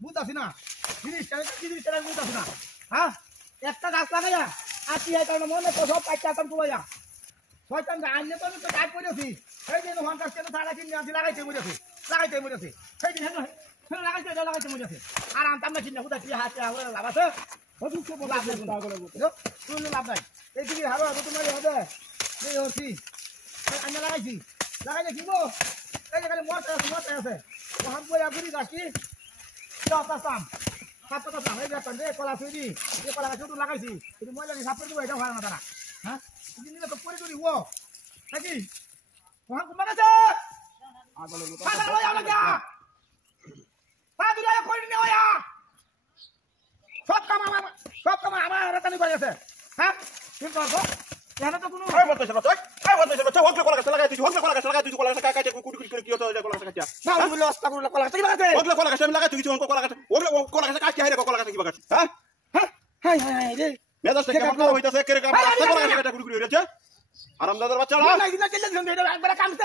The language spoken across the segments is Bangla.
বুঝতাছি না জিনিসটা কি জিনিসটা বুঝতাছি না হ্যাঁ একটা গাছ লাগাইয়া আছি এই কারণে মনে তো সব পাইতাম তুলাইয়া শয়তান আইনে তো তো কাজ করেছি সেই দিন ওখান কাছ থেকে সারা দিন আমি লাগাইতে মরেছি সেই দিন হেন লাগাইতে মরেছি আর আনতাম না চিন্তা কোথায় কি হাতে আমরা লাভ আছে লাভ নাই লাভ নাই এই দিকে হারো তোমার হবে এই হচ্ছি আমি লাগাইলে কি গো এই জায়গায় মরতে আছে ওখান বইয়া ঘুরি গাছি চাপাতাম এই ব্যাপার রে কলা সুইদি এই কলা গাছ তো লাগাইছি কিন্তু ময়লা সাপ করে দেবো এটা ভালো না তারা হ্যাঁ নিলে তো পরে করি ও নাকি ওখান কুমা গেছে সব কাম আমার রাতানি করে আছে হ্যাঁ ঠিক করবো এখানে তো কোনো বলতেছে না তুই হকলে কলা গাছ লাগাই তুই কলা গাছ কাটে কুটি কি হতো কলা গাছ কাটিয়া না বলে আস্তাগফিরুল্লাহ কলা গাছ লাগাতে হকলে কলা গাছ আমি লাগাই তুই কলা গাছ কলা গাছ কাটিয়া হাইরে কলা গাছ কি বাগাছ হ্যাঁ হাই রে মেজাজ থেকে মতলব হইতাছে কেরে কলা গাছ কাটা কুটি হইছে আরামদাদার বাচ্চা না না চলে একবার কামতে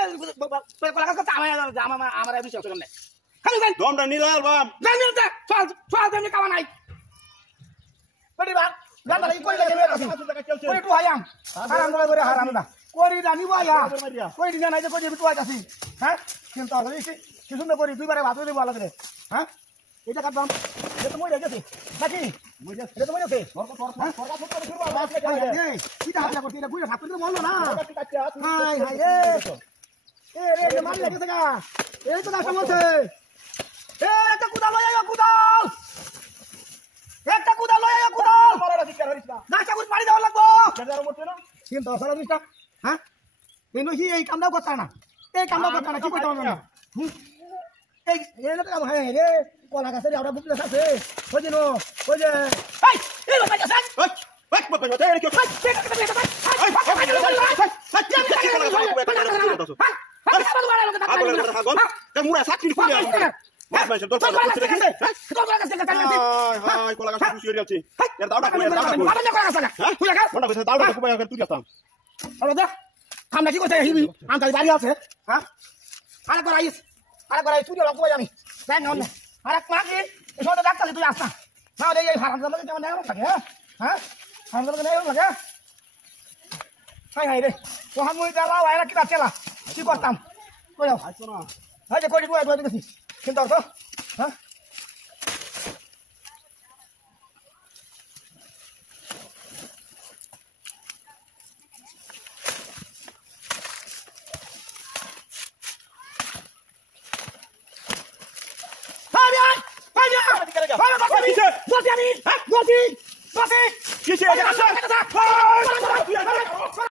কলা গাছ কাটা আমার বিশ্বাস করে না খালি যাই দমটা নীলাল বাপ যাই না চল তুমি কামা নাই বড়ি বাপ জানা এই কই লাগে কই টু আয়াম হারাম দলে করে হারাম না করি জানি ভাইয়া কই দিনা নাই যে কই বিটু আইতাছি হ্যাঁ কিন্তু আসলে কি সুন্দর করি দুইবারে ভাত দিব লাগে হ্যাঁ এটা কাটবাম এটা তো মই গেছে নাকি এটা তো মই গেছে সরকার ফুট করে শুরু বাস কে এটা হাত করতে এটা গুইরা হাত করে বললো না হাই হাই রে রে মান লাগে গা এই তো দাস মতে এটা কুদাল লয় কুদাল একটা কুদাল লয় কুদাল পরে শিকার হইছ না গাছটা কুদ পানি দাও লাগবো কেদার মতে না কিন্তু আসলে দিছটা হ্যাঁ এই কামটা করতে না এই কামটা করতে না কি করতে না এই এনে তো কাম হয় রে কলা গাছের আউটা বুকলে আছে ওই যে ওই যে এই বাবা গাছ ওই বাবা গাছ এই কি মুড়া সাকি ফুলে মাইছে তোর কলা গাছ দেখে কলা গাছ দেখে হাই কলা গাছ খুশি হয়ে যাচ্ছে এর দাওটা কলা গাছ লাগা তুই লাগা মন্ডা গাছ দাওটা কুপায় তুই যাতাম আরে দেখ আমরা কি করতে হিবি আন্তাই বাড়ি আছে হ্যাঁ আরে করাই তুই লাগবো আমি দেখ না আরে মাগি এসব ডাক্তার তুই আসনা না রে এই হারাম জামাতে কেমন নেও থাকে হ্যাঁ হারাম জামাতে নেও লাগে হাই রে তো হাম ওই দাও আইরা কি চলা কি করতাম কই যাও আইছো না হাই যে করি বই দেখি কিন্তু তো হ্যাঁ Boti! Boti! Boti! Boti!